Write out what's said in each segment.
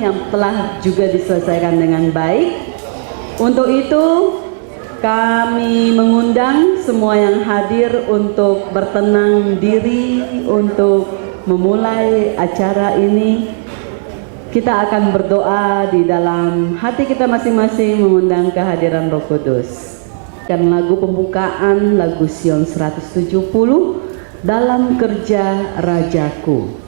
yang telah juga diselesaikan dengan baik. Untuk itu kami mengundang semua yang hadir untuk bertenang diri untuk memulai acara ini. Kita akan berdoa di dalam hati kita masing-masing mengundang kehadiran Roh Kudus. Dan lagu pembukaan lagu Sion 170 dalam kerja Rajaku.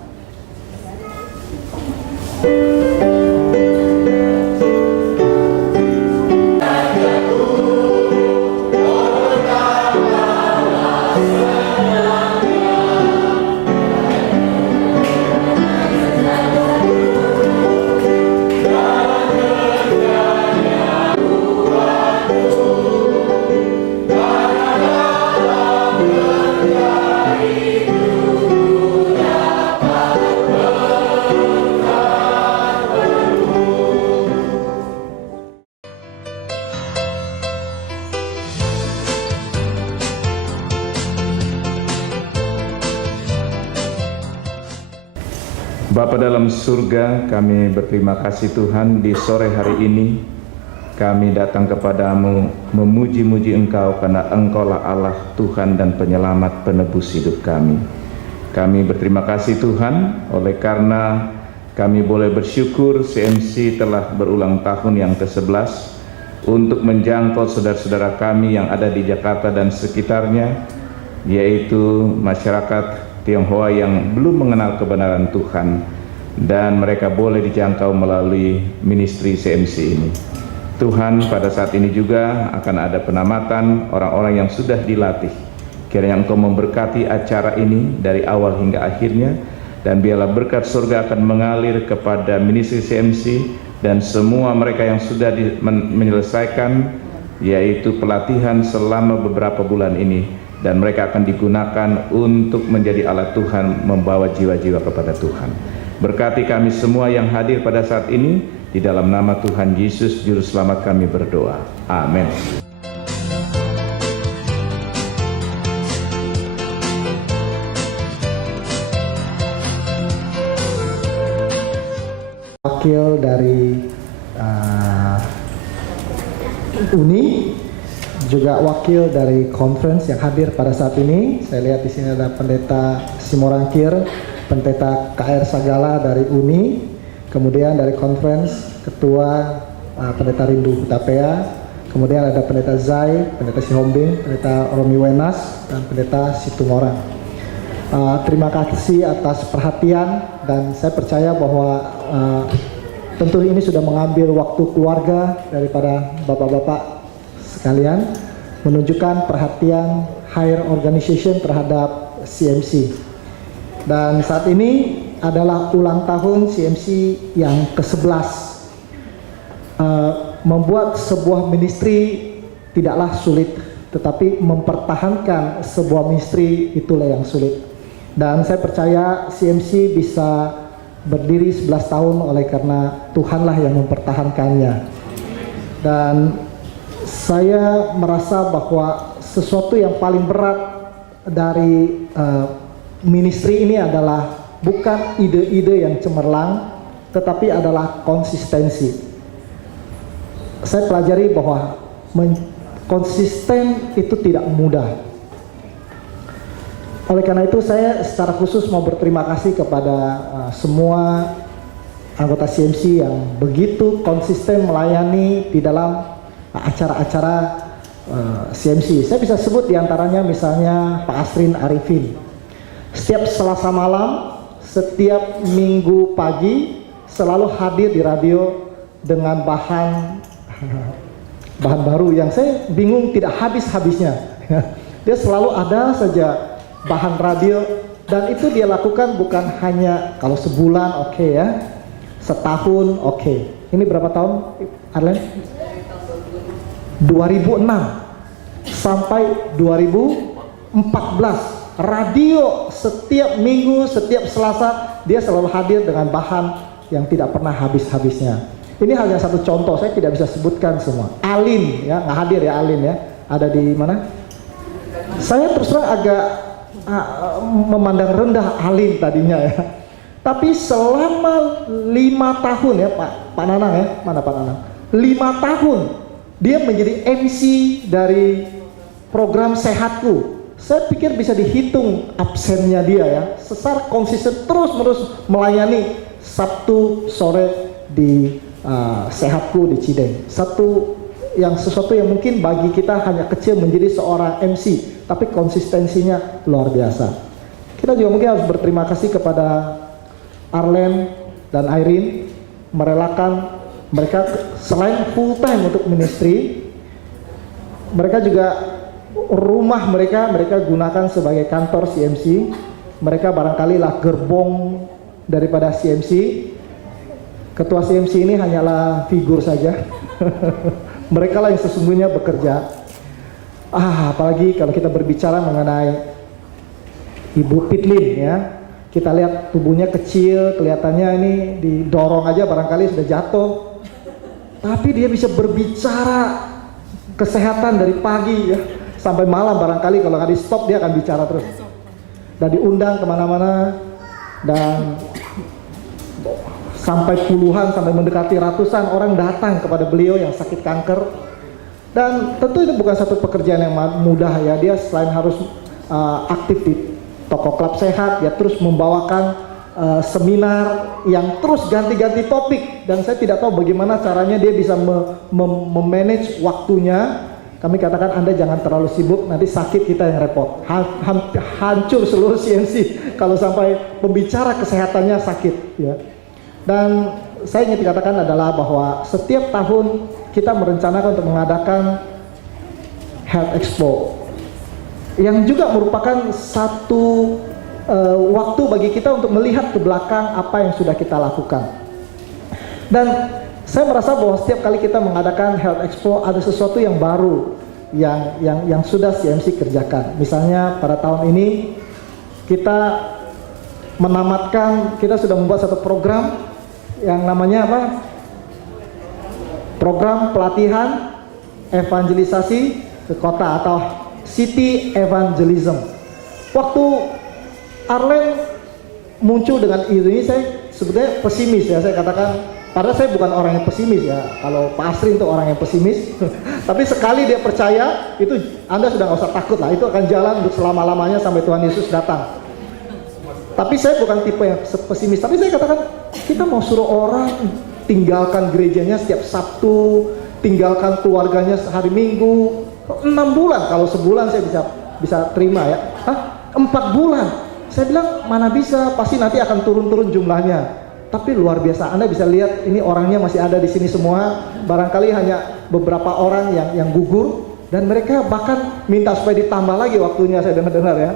Bapa dalam surga, kami berterima kasih Tuhan di sore hari ini kami datang kepadamu memuji-muji Engkau karena Engkaulah Allah Tuhan dan penyelamat penebus hidup kami. Kami berterima kasih Tuhan oleh karena kami boleh bersyukur CMC telah berulang tahun yang ke-11 untuk menjangkau saudara-saudara kami yang ada di Jakarta dan sekitarnya, yaitu masyarakat Tionghoa yang belum mengenal kebenaran Tuhan, dan mereka boleh dijangkau melalui ministry CMC ini. Tuhan, pada saat ini juga akan ada penamatan orang-orang yang sudah dilatih. Kiranya Engkau memberkati acara ini dari awal hingga akhirnya, dan biarlah berkat surga akan mengalir kepada ministry CMC dan semua mereka yang sudah menyelesaikan yaitu pelatihan selama beberapa bulan ini, dan mereka akan digunakan untuk menjadi alat Tuhan membawa jiwa-jiwa kepada Tuhan. Berkati kami semua yang hadir pada saat ini, di dalam nama Tuhan Yesus Juru Selamat kami berdoa. Amin. Wakil dari UNI, juga wakil dari conference yang hadir pada saat ini. Saya lihat di sini ada Pendeta Simorangkir, Pendeta KR Sagala dari UNI, kemudian dari conference Ketua Pendeta Rindu Hutapea, kemudian ada Pendeta Zai, Pendeta Sihombing, Pendeta Romi Wenas, dan Pendeta Situmorang. Terima kasih atas perhatian, dan saya percaya bahwa tentu ini sudah mengambil waktu keluarga daripada bapak-bapak sekalian, menunjukkan perhatian higher organization terhadap CMC. Dan saat ini adalah ulang tahun CMC yang ke-11. Membuat sebuah ministry tidaklah sulit, tetapi mempertahankan sebuah ministry itulah yang sulit. Dan saya percaya CMC bisa berdiri 11 tahun oleh karena Tuhanlah yang mempertahankannya. Dan saya merasa bahwa sesuatu yang paling berat dari ministry ini adalah bukan ide-ide yang cemerlang, tetapi adalah konsistensi. Saya pelajari bahwa konsisten itu tidak mudah. Oleh karena itu saya secara khusus mau berterima kasih kepada semua anggota CMC yang begitu konsisten melayani di dalam acara-acara CMC. Saya bisa sebut diantaranya misalnya Pak Asrin Arifin. Setiap Selasa malam, setiap Minggu pagi selalu hadir di radio dengan bahan baru yang saya bingung tidak habis-habisnya. Dia selalu ada saja bahan radio, dan itu dia lakukan bukan hanya kalau sebulan oke ya, setahun oke. Ini berapa tahun, Arlen? 2006 sampai 2014 radio setiap minggu, setiap Selasa dia selalu hadir dengan bahan yang tidak pernah habis-habisnya. Ini hanya satu contoh, saya tidak bisa sebutkan semua. Alin ya, nggak hadir ya Alin ya, ada di mana? Saya terus terang agak memandang rendah Alin tadinya ya, Tapi selama 5 tahun ya Pak Nanang ya, mana Pak Nanang? 5 tahun dia menjadi MC dari program Sehatku. Saya pikir bisa dihitung absennya dia ya. Secara konsisten terus-menerus melayani Sabtu sore di Sehatku di Cideng. Sesuatu yang mungkin bagi kita hanya kecil menjadi seorang MC, tapi konsistensinya luar biasa. Kita juga mungkin harus berterima kasih kepada Arlen dan Irene, merelakan mereka selain full time untuk ministry, mereka juga rumah mereka gunakan sebagai kantor CMC. Mereka barangkali lah gerbong daripada CMC. Ketua CMC ini hanyalah figur saja. Mereka lah yang sesungguhnya bekerja. Apalagi kalau kita berbicara mengenai Ibu Pitlin ya. Kita lihat tubuhnya kecil, kelihatannya ini didorong aja barangkali sudah jatuh. Tapi dia bisa berbicara kesehatan dari pagi ya sampai malam, barangkali kalau nggak di stop dia akan bicara terus. Dan diundang kemana-mana, dan sampai puluhan, sampai mendekati ratusan orang datang kepada beliau yang sakit kanker. Dan tentu itu bukan satu pekerjaan yang mudah ya. Dia selain harus aktif di Toko Klub Sehat, ya terus membawakan seminar yang terus ganti-ganti topik, dan saya tidak tahu bagaimana caranya dia bisa memanage waktunya. Kami katakan Anda jangan terlalu sibuk, nanti sakit kita yang repot. Hancur seluruh CMC kalau sampai pembicara kesehatannya sakit ya. Dan saya ingin dikatakan adalah bahwa setiap tahun kita merencanakan untuk mengadakan Health Expo, yang juga merupakan satu waktu bagi kita untuk melihat ke belakang apa yang sudah kita lakukan. Dan saya merasa bahwa setiap kali kita mengadakan Health Expo ada sesuatu yang baru yang sudah CMC kerjakan. Misalnya pada tahun ini kita menamatkan, kita sudah membuat satu program yang namanya apa? Program pelatihan evangelisasi ke kota atau City Evangelism. Waktu Arlen muncul dengan ide ini, saya sebenarnya pesimis ya, saya katakan, padahal saya bukan orang yang pesimis ya. Kalau Pak Asrin itu orang yang pesimis, tapi sekali dia percaya, itu Anda sudah nggak usah takut lah, itu akan jalan untuk selama-lamanya sampai Tuhan Yesus datang. Tapi saya bukan tipe yang pesimis, tapi saya katakan kita mau suruh orang tinggalkan gerejanya setiap Sabtu, tinggalkan keluarganya hari Minggu, 6 bulan, kalau sebulan saya bisa terima ya. 4 bulan. Saya bilang mana bisa, pasti nanti akan turun-turun jumlahnya. Tapi luar biasa, Anda bisa lihat ini orangnya masih ada di sini semua. Barangkali hanya beberapa orang yang gugur, dan mereka bahkan minta supaya ditambah lagi waktunya, saya dengar-dengar ya.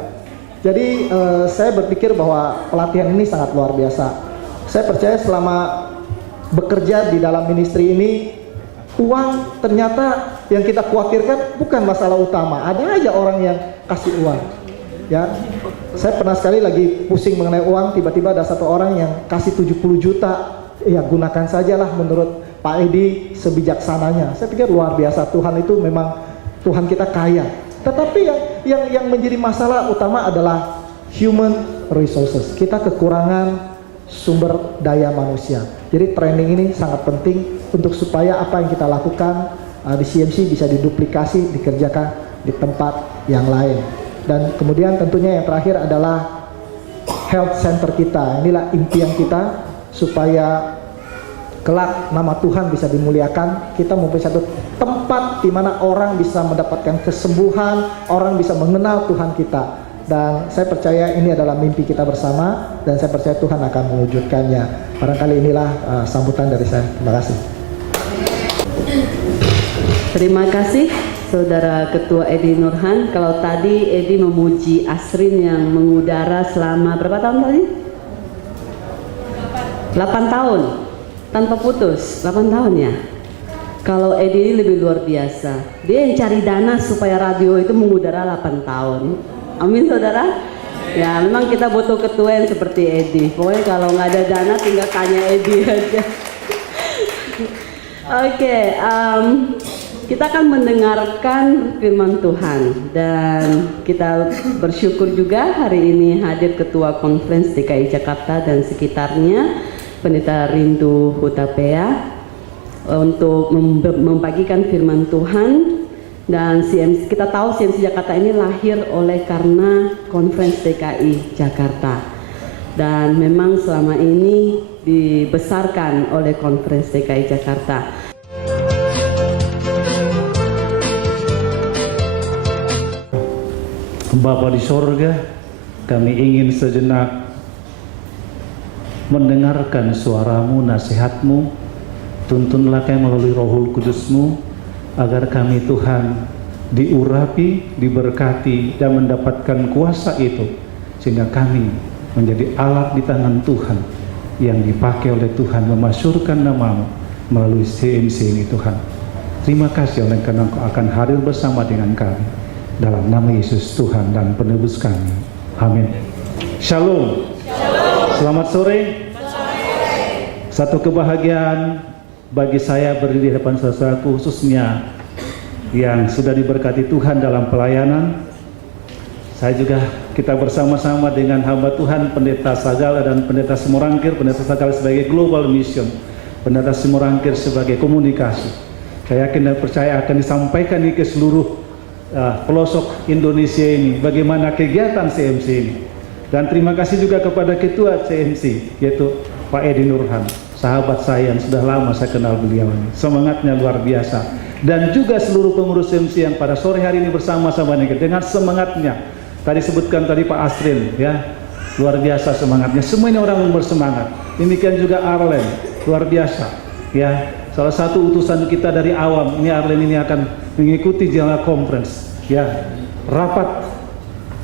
Jadi saya berpikir bahwa pelatihan ini sangat luar biasa. Saya percaya selama bekerja di dalam ministry ini, uang ternyata yang kita khawatirkan bukan masalah utama. Ada aja orang yang kasih uang. Ya, saya pernah sekali lagi pusing mengenai uang, tiba-tiba ada satu orang yang kasih 70 juta. Ya gunakan sajalah menurut Pak Edi sebijaksananya. Saya pikir luar biasa, Tuhan itu memang Tuhan kita kaya. Tetapi yang menjadi masalah utama adalah human resources. Kita kekurangan sumber daya manusia. Jadi training ini sangat penting untuk supaya apa yang kita lakukan di CMC bisa diduplikasi, dikerjakan di tempat yang lain. Dan kemudian tentunya yang terakhir adalah health center kita. Inilah impian kita supaya kelak nama Tuhan bisa dimuliakan. Kita mempunyai satu tempat di mana orang bisa mendapatkan kesembuhan, orang bisa mengenal Tuhan kita. Dan saya percaya ini adalah mimpi kita bersama, dan saya percaya Tuhan akan mewujudkannya. Barangkali inilah sambutan dari saya. Terima kasih. Terima kasih Saudara Ketua Edi Nurhan. Kalau tadi Edi memuji Asrin yang mengudara selama berapa tahun tadi? 8 tahun tanpa putus, 8 tahun ya. Kalau Edi ini lebih luar biasa. Dia yang cari dana supaya radio itu mengudara 8 tahun. Amin saudara. Ya memang kita butuh ketua yang seperti Edi. Pokoknya kalau nggak ada dana tinggal tanya Edi aja. Oke, kita akan mendengarkan firman Tuhan, dan kita bersyukur juga hari ini hadir Ketua Konferensi DKI Jakarta dan sekitarnya, Pendeta Rindu Hutapea, untuk membagikan firman Tuhan. Dan CMC, kita tahu CMC Jakarta ini lahir oleh karena Konferensi DKI Jakarta, dan memang selama ini dibesarkan oleh Konferensi DKI Jakarta. Bapa di sorga, kami ingin sejenak mendengarkan suaramu, nasihatmu. Tuntunlah kami melalui Rohul Kudusmu, agar kami Tuhan diurapi, diberkati, dan mendapatkan kuasa itu, sehingga kami menjadi alat di tangan Tuhan yang dipakai oleh Tuhan memasyurkan nama-Mu melalui CMC ini Tuhan. Terima kasih oleh karena Engkau akan hadir bersama dengan kami. Dalam nama Yesus Tuhan dan penebus kami. Amin. Shalom. Selamat sore. Satu kebahagiaan bagi saya berdiri di hadapan saudaraku, khususnya yang sudah diberkati Tuhan dalam pelayanan. Saya juga, kita bersama-sama dengan hamba Tuhan Pendeta Sagala dan Pendeta Simorangkir. Pendeta Sagala sebagai Global Mission, Pendeta Simorangkir sebagai komunikasi. Saya yakin dan percaya akan disampaikan ini ke seluruh pelosok Indonesia ini, bagaimana kegiatan CMC ini. Dan terima kasih juga kepada Ketua CMC, yaitu Pak Edi Nurhan, sahabat saya yang sudah lama saya kenal beliau ini. Semangatnya luar biasa. Dan juga seluruh pengurus CMC yang pada sore hari ini bersama-sama dengan semangatnya. Tadi sebutkan tadi Pak Astrin, ya, luar biasa semangatnya. Semua ini orang yang bersemangat. Demikian juga Arlen, luar biasa, ya. Salah satu utusan kita dari awam, ini Arlen ini akan mengikuti General Conference, ya, rapat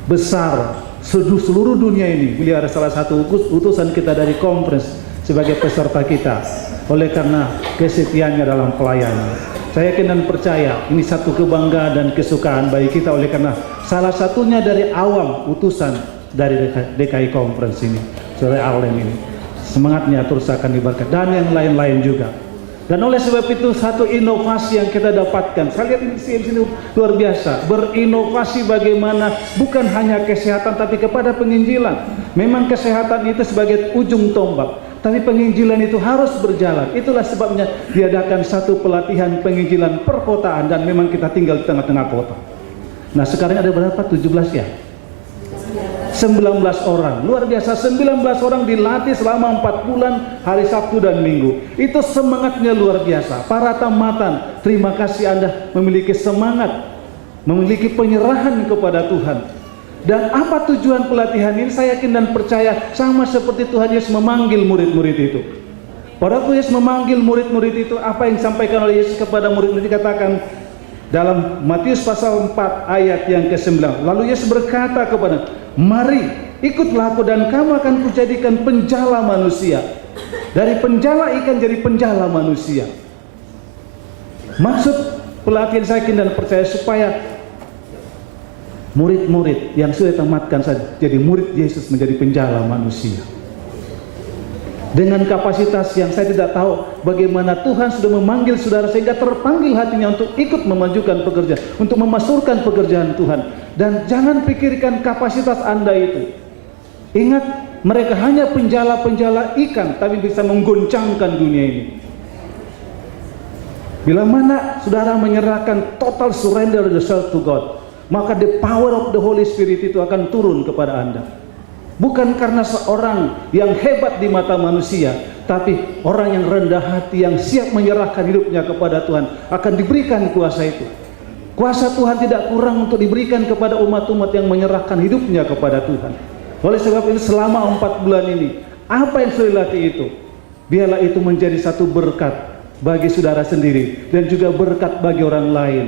besar seluruh dunia ini. Beliau ada salah satu utusan kita dari conference sebagai peserta kita, oleh karena kesetiaannya dalam pelayanan. Saya yakin dan percaya ini satu kebanggaan dan kesukaan bagi kita, oleh karena salah satunya dari awam utusan dari DKI Conference ini, Saudara Arlen ini. Semangatnya terus akan diberkati, dan yang lain-lain juga. Dan oleh sebab itu satu inovasi yang kita dapatkan, saya lihat ini CMC ini luar biasa, berinovasi bagaimana bukan hanya kesehatan tapi kepada penginjilan. Memang kesehatan itu sebagai ujung tombak, tapi penginjilan itu harus berjalan. Itulah sebabnya diadakan satu pelatihan penginjilan perkotaan, dan memang kita tinggal di tengah-tengah kota. Nah sekarang ada berapa? 17 ya? 19 orang, luar biasa. 19 orang dilatih selama 4 bulan, hari Sabtu dan Minggu. Itu semangatnya luar biasa. Para tamatan, terima kasih Anda memiliki semangat, memiliki penyerahan kepada Tuhan. Dan apa tujuan pelatihan ini? Saya yakin dan percaya sama seperti Tuhan Yesus memanggil murid-murid itu. Pada waktu Yesus memanggil murid-murid itu, apa yang disampaikan oleh Yesus kepada murid-murid dikatakan dalam Matius pasal 4 ayat yang ke-9. Lalu Yesus berkata kepada, mari ikutlah aku dan kamu akan kujadikan penjala manusia. Dari penjala ikan jadi penjala manusia. Maksud pelatihan saya yakin dan percaya supaya murid-murid yang sudah tamatkan saja jadi murid Yesus, menjadi penjala manusia. Dengan kapasitas yang saya tidak tahu bagaimana Tuhan sudah memanggil saudara sehingga terpanggil hatinya untuk ikut memajukan pekerjaan, untuk memasurkan pekerjaan Tuhan. Dan jangan pikirkan kapasitas Anda itu. Ingat, mereka hanya penjala-penjala ikan, tapi bisa menggoncangkan dunia ini. Bila mana saudara menyerahkan total surrender yourself to God, maka the power of the Holy Spirit itu akan turun kepada Anda. Bukan karena seorang yang hebat di mata manusia, tapi orang yang rendah hati, yang siap menyerahkan hidupnya kepada Tuhan, akan diberikan kuasa itu. Kuasa Tuhan tidak kurang untuk diberikan kepada umat-umat yang menyerahkan hidupnya kepada Tuhan. Oleh sebab itu selama 4 bulan ini, apa yang sudah dilatih itu, biarlah itu menjadi satu berkat bagi saudara sendiri, dan juga berkat bagi orang lain,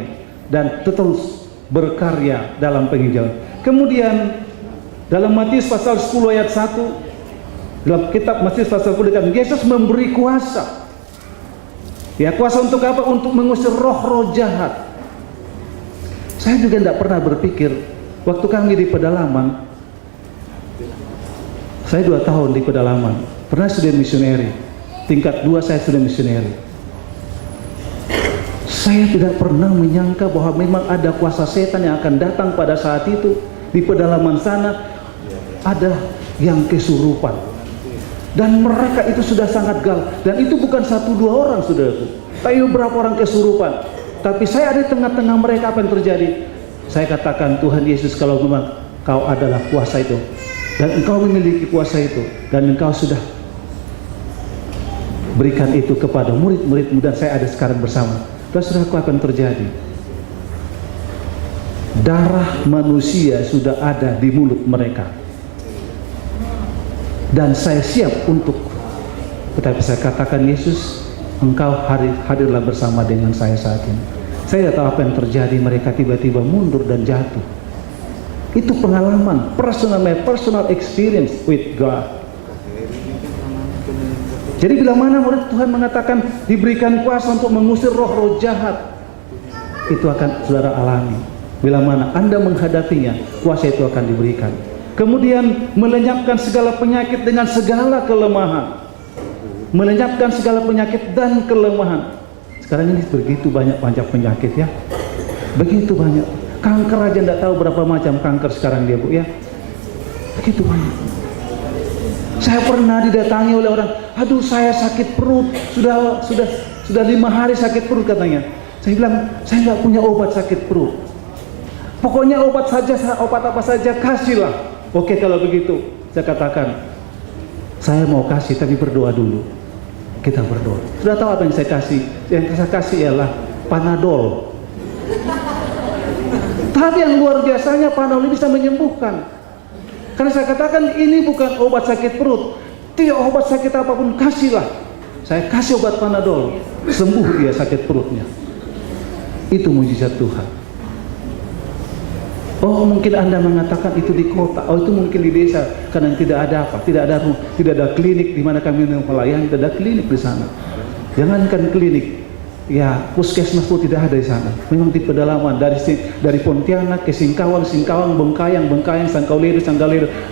dan terus berkarya dalam penginjilan. Kemudian dalam Matius pasal 10 ayat 1, dalam kitab Matius pasal 10 dikatakan Yesus memberi kuasa. Ya, kuasa untuk apa? Untuk mengusir roh-roh jahat. Saya juga tidak pernah berpikir, waktu kami di pedalaman, saya 2 tahun di pedalaman, pernah studi misioneri, tingkat 2 saya sudah misioneri. Saya tidak pernah menyangka bahwa memang ada kuasa setan yang akan datang pada saat itu. Di pedalaman sana ada yang kesurupan. Dan mereka itu sudah sangat gal. Dan itu bukan 1-2 orang, saudaraku. Tapi beberapa orang kesurupan. Tapi saya ada di tengah-tengah mereka, apa yang terjadi? Saya katakan, Tuhan Yesus, kalau memang Kau adalah kuasa itu, dan Engkau memiliki kuasa itu, dan Engkau sudah berikan itu kepada murid-murid-Mu, dan saya ada sekarang bersama. Saudaraku, apa yang terjadi? Darah manusia sudah ada di mulut mereka, dan saya siap untuk. Tetapi saya katakan, Yesus, Engkau hadirlah bersama dengan saya saat ini. Saya tidak tahu apa yang terjadi. Mereka tiba-tiba mundur dan jatuh. Itu pengalaman personal experience with God. Jadi bila mana murid Tuhan mengatakan diberikan kuasa untuk mengusir roh-roh jahat, itu akan saudara alami. Bila mana Anda menghadapinya, kuasa itu akan diberikan. Kemudian melenyapkan segala penyakit dengan segala kelemahan. Melenyapkan segala penyakit dan kelemahan. Sekarang ini begitu banyak penyakit ya. Begitu banyak. Kanker aja tidak tahu berapa macam kanker sekarang dia, Bu, ya. Begitu banyak. Saya pernah didatangi oleh orang, aduh saya sakit perut, sudah 5 hari sakit perut katanya. Saya bilang, saya nggak punya obat sakit perut. Pokoknya obat apa saja kasihlah. Oke, kalau begitu, saya katakan, saya mau kasih tapi berdoa dulu. Kita berdoa. Sudah tahu apa yang saya kasih? Yang saya kasih ialah Panadol. Tapi yang luar biasanya Panadol ini bisa menyembuhkan. Karena saya katakan ini bukan obat sakit perut. Tidak obat sakit apapun kasihlah. Saya kasih obat Panadol, sembuh dia sakit perutnya. Itu mujizat Tuhan. Oh, mungkin Anda mengatakan itu di kota. Oh, itu mungkin di desa karena tidak ada apa? Tidak ada klinik di mana kami melayani, tidak ada klinik di sana. Jangankan klinik. Ya, puskesmas pun tidak ada di sana. Memang di pedalaman dari Pontianak ke Singkawang, Bengkayang, Sangkauliru,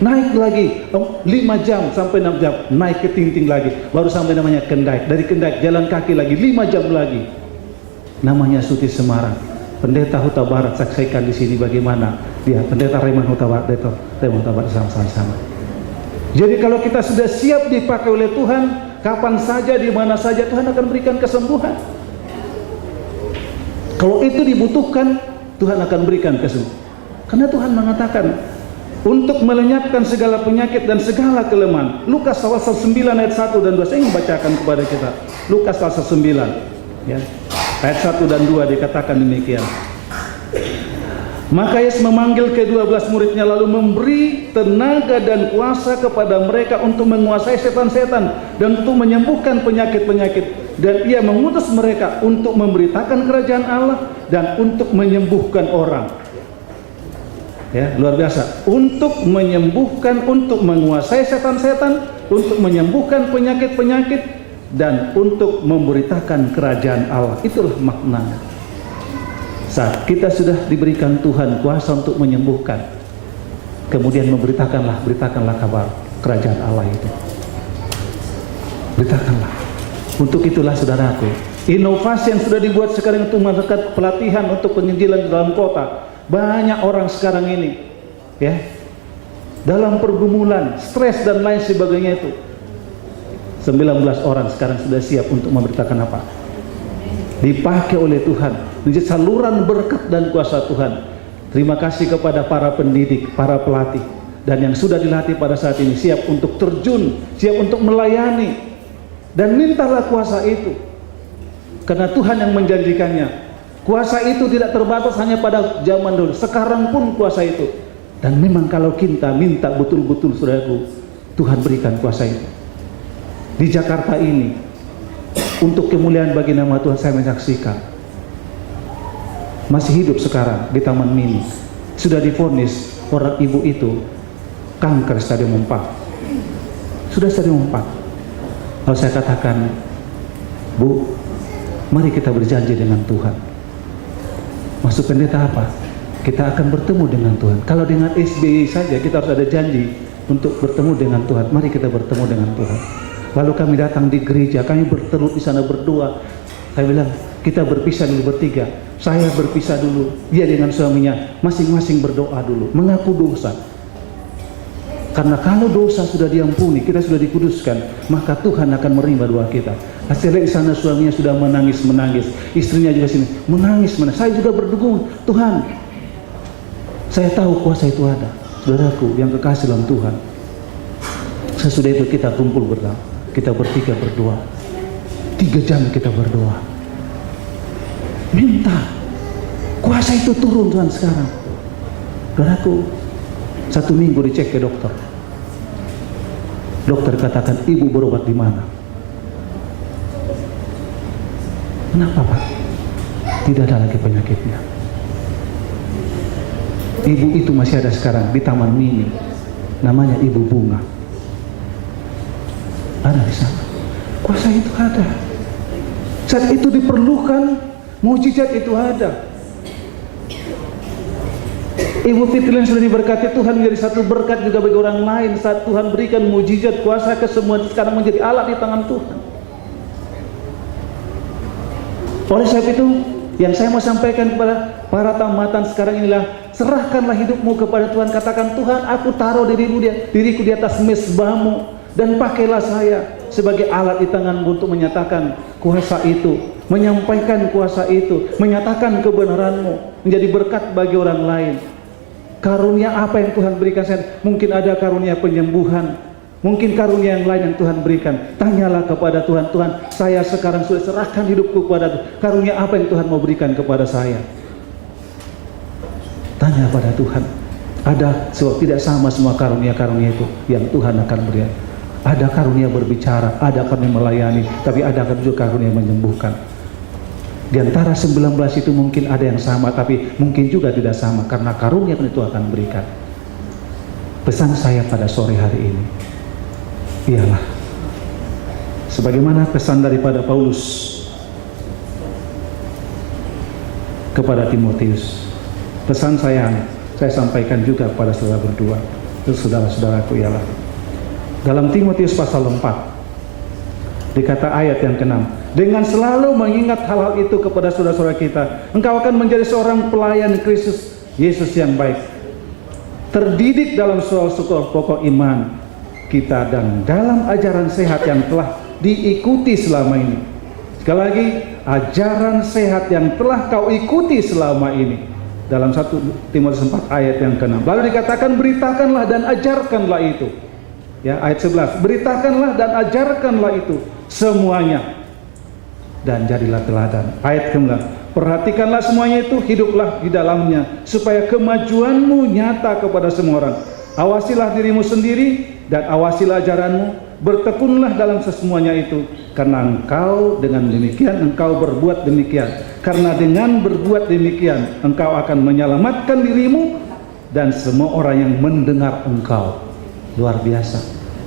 naik lagi 5 jam sampai 6 jam, naik ke Tinting lagi, baru sampai namanya Kendai. Dari Kendai jalan kaki lagi 5 jam lagi. Namanya Suti Semarang. Pendeta Huta Barat saksikan di sini bagaimana dia, Pendeta Reman Huta Barat, sama-sama. Jadi kalau kita sudah siap dipakai oleh Tuhan, kapan saja, di mana saja Tuhan akan berikan kesembuhan. Kalau itu dibutuhkan, Tuhan akan berikan kesembuhan. Karena Tuhan mengatakan untuk melenyapkan segala penyakit dan segala kelemahan. Lukas pasal 9 ayat 1 dan 2. Saya ingin bacakan kepada kita. Lukas pasal 9 ya. Ayat 1 dan 2 dikatakan demikian. Maka Yesus memanggil ke-12 muridnya lalu memberi tenaga dan kuasa kepada mereka untuk menguasai setan-setan dan untuk menyembuhkan penyakit-penyakit. Dan ia mengutus mereka untuk memberitakan kerajaan Allah dan untuk menyembuhkan orang. Ya, luar biasa. Untuk menyembuhkan, untuk menguasai setan-setan, untuk menyembuhkan penyakit-penyakit, dan untuk memberitakan kerajaan Allah. Itulah maknanya. Saat kita sudah diberikan Tuhan kuasa untuk menyembuhkan, kemudian beritakanlah kabar kerajaan Allah itu. Beritakanlah. Untuk itulah saudaraku, inovasi yang sudah dibuat sekarang untuk melakukan pelatihan untuk penginjilan dalam kota. Banyak orang sekarang ini ya dalam pergumulan, stres dan lain sebagainya itu. 19 orang sekarang sudah siap untuk memberitakan apa? Dipakai oleh Tuhan, menjadi saluran berkat dan kuasa Tuhan. Terima kasih kepada para pendidik, para pelatih, dan yang sudah dilatih pada saat ini siap untuk terjun, siap untuk melayani. Dan mintalah kuasa itu, karena Tuhan yang menjanjikannya. Kuasa itu tidak terbatas hanya pada zaman dulu, sekarang pun kuasa itu. Dan memang kalau kita minta betul-betul saudaraku, Tuhan berikan kuasa itu. Di Jakarta ini, untuk kemuliaan bagi nama Tuhan, saya menyaksikan masih hidup sekarang di Taman Mini, sudah divonis orang ibu itu kanker stadium 4. Sudah stadium 4. Lalu saya katakan, Bu, mari kita berjanji dengan Tuhan. Maksud pendeta apa? Kita akan bertemu dengan Tuhan. Kalau dengan SBY saja kita harus ada janji untuk bertemu dengan Tuhan. Mari kita bertemu dengan Tuhan. Lalu kami datang di gereja, kami bertelut di sana berdoa. Saya bilang, kita berpisah dulu bertiga. Saya berpisah dulu, dia dengan suaminya masing-masing berdoa dulu, mengaku dosa. Karena kalau dosa sudah diampuni, kita sudah dikuduskan, maka Tuhan akan menerima doa kita. Hasilnya di sana suaminya sudah menangis, istrinya juga sini menangis. Saya juga berdugung, Tuhan, saya tahu kuasa itu ada. Saudaraku yang kekasih dalam Tuhan, sesudah itu kita kumpul berdoa, kita bertiga berdoa, 3 jam kita berdoa, minta kuasa itu turun Tuhan sekarang. Saudaraku, 1 minggu dicek ke dokter. Dokter katakan, ibu berobat di mana? Kenapa Pak? Tidak ada lagi penyakitnya. Ibu itu masih ada sekarang di Taman Mini, namanya Ibu Bunga. Ada di sana. Kuasa itu ada. Saat itu diperlukan, mujizat itu ada. Ibu Fitri yang sudah diberkati Tuhan menjadi satu berkat juga bagi orang lain. Saat Tuhan berikan mujizat, kuasa kesemua sekarang menjadi alat di tangan Tuhan. Oleh sebab itu, yang saya mau sampaikan kepada para tamatan sekarang inilah, serahkanlah hidupmu kepada Tuhan. Katakan, Tuhan, aku taruh diriku di atas mezbahmu, dan pakailah saya sebagai alat di tanganmu untuk menyatakan kuasa itu, menyampaikan kuasa itu, menyatakan kebenaranmu, menjadi berkat bagi orang lain. Karunia apa yang Tuhan berikan saya? Mungkin ada karunia penyembuhan, mungkin karunia yang lain yang Tuhan berikan. Tanyalah kepada Tuhan, Tuhan, saya sekarang sudah serahkan hidupku kepada Tuhan. Karunia apa yang Tuhan mau berikan kepada saya? Tanya pada Tuhan. Ada, sebab tidak sama semua karunia-karunia itu yang Tuhan akan berikan. Ada karunia berbicara, ada karunia melayani, tapi ada juga karunia menyembuhkan. Di antara 19 itu mungkin ada yang sama, tapi mungkin juga tidak sama, karena karunia itu akan berikan. Pesan saya pada sore hari ini ialah, sebagaimana pesan daripada Paulus kepada Timotius, pesan saya sampaikan juga pada saudara berdua, saudara-saudaraku, ialah dalam Timotius pasal 4 dikata ayat yang ke-6, dengan selalu mengingat hal-hal itu kepada saudara-saudara kita, engkau akan menjadi seorang pelayan Kristus Yesus yang baik, terdidik dalam soal-soal pokok iman kita dan dalam ajaran sehat yang telah diikuti selama ini. Sekali lagi, ajaran sehat yang telah kau ikuti selama ini. Dalam 1 Timotius 4 ayat yang ke-6. Lalu dikatakan, beritakanlah dan ajarkanlah itu. Ya, ayat 11, beritakanlah dan ajarkanlah itu semuanya, dan jadilah teladan. Ayat ke-9, perhatikanlah semuanya itu, hiduplah di dalamnya, supaya kemajuanmu nyata kepada semua orang. Awasilah dirimu sendiri dan awasilah ajaranmu, bertekunlah dalam semuanya itu, karena engkau dengan demikian engkau berbuat demikian. Karena dengan berbuat demikian engkau akan menyelamatkan dirimu dan semua orang yang mendengar engkau. Luar biasa.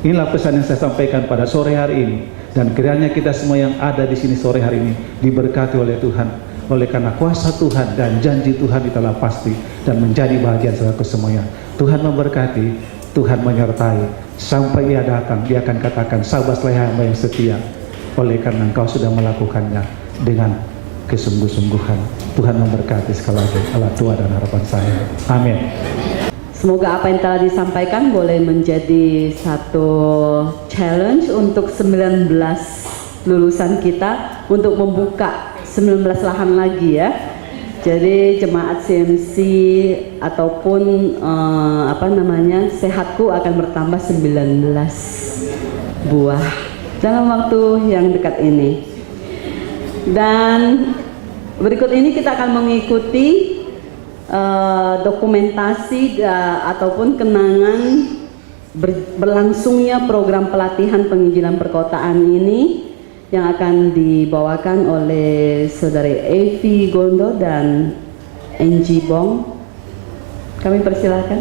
Inilah pesan yang saya sampaikan pada sore hari ini, dan kiranya kita semua yang ada di sini sore hari ini diberkati oleh Tuhan. Oleh karena kuasa Tuhan dan janji Tuhan itulah pasti dan menjadi bahagian saudaraku semuanya. Tuhan memberkati, Tuhan menyertai sampai Ia datang. Dia akan katakan, sabarlah hamba yang setia, oleh karena engkau sudah melakukannya dengan kesungguh-sungguhan. Tuhan memberkati sekali lagi. Allah doa dan harapan saya. Amin. Semoga apa yang telah disampaikan boleh menjadi satu challenge untuk 19 lulusan kita untuk membuka 19 lahan lagi ya. Jadi jemaat CMC ataupun sehatku akan bertambah 19 buah dalam waktu yang dekat ini. Dan berikut ini kita akan mengikuti dokumentasi ataupun kenangan berlangsungnya program pelatihan penginjilan perkotaan ini yang akan dibawakan oleh Saudari Evi Gondo dan Angie Bong. Kami persilakan.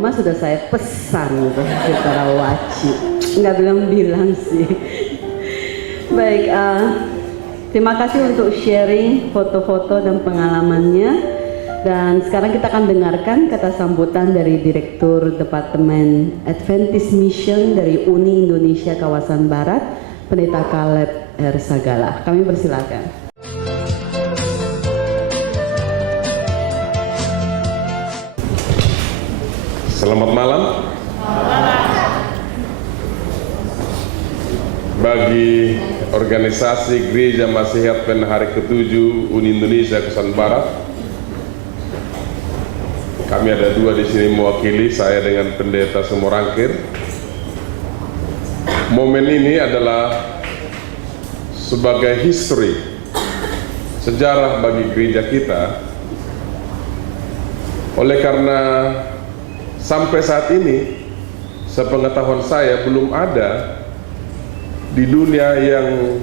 Rumah sudah saya pesan gitu secara wajib, nggak bilang-bilang sih. Baik, terima kasih untuk sharing foto-foto dan pengalamannya. Dan sekarang kita akan dengarkan kata sambutan dari Direktur Departemen Adventist Mission dari Uni Indonesia Kawasan Barat, Pendeta Caleb R. Sagala. Kami persilakan. Selamat malam. Bagi organisasi Gereja Masihat Advent Hari ke-7 Uni Indonesia Kawasan Barat, kami ada dua di sini mewakili, saya dengan Pendeta Semorangkir. Momen ini adalah sebagai history, sejarah bagi gereja kita, oleh karena sampai saat ini, sepengetahuan saya, belum ada di dunia yang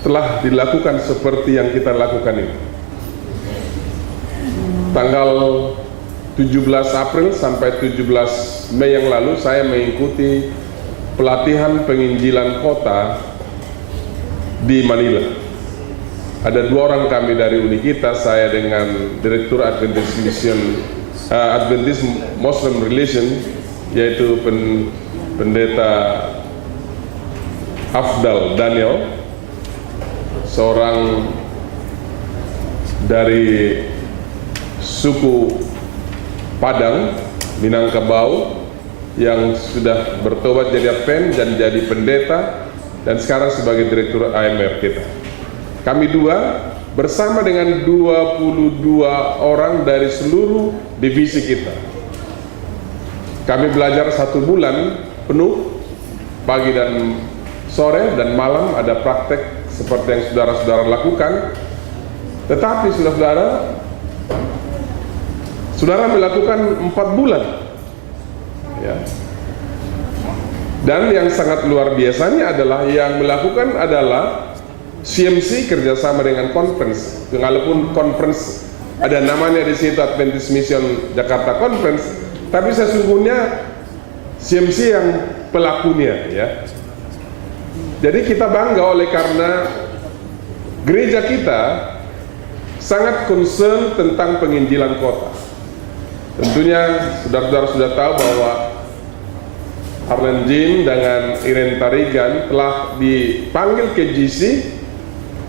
telah dilakukan seperti yang kita lakukan ini. Tanggal 17 April sampai 17 Mei yang lalu, saya mengikuti pelatihan penginjilan kota di Manila. Ada dua orang kami dari uni kita, saya dengan Direktur Adventist Mission, Adventist Muslim Relation, yaitu Pendeta Afdal Daniel, seorang dari suku Padang, Minangkabau, yang sudah bertobat jadi Advent dan jadi pendeta, dan sekarang sebagai Direktur AMR kita. Kami dua bersama dengan 22 orang dari seluruh divisi kita. Kami belajar 1 bulan penuh, pagi dan sore dan malam ada praktek seperti yang saudara-saudara lakukan. Tetapi saudara melakukan 4 bulan, ya. Dan yang sangat luar biasanya adalah yang melakukan adalah CMC kerjasama dengan conference. Walaupun conference ada namanya di situ Adventist Mission Jakarta Conference, tapi sesungguhnya CMC yang pelakunya, ya. Jadi kita bangga oleh karena gereja kita sangat concern tentang penginjilan kota. Tentunya saudara-saudara sudah tahu bahwa Arlen Jim dengan Irene Tarigan telah dipanggil ke GC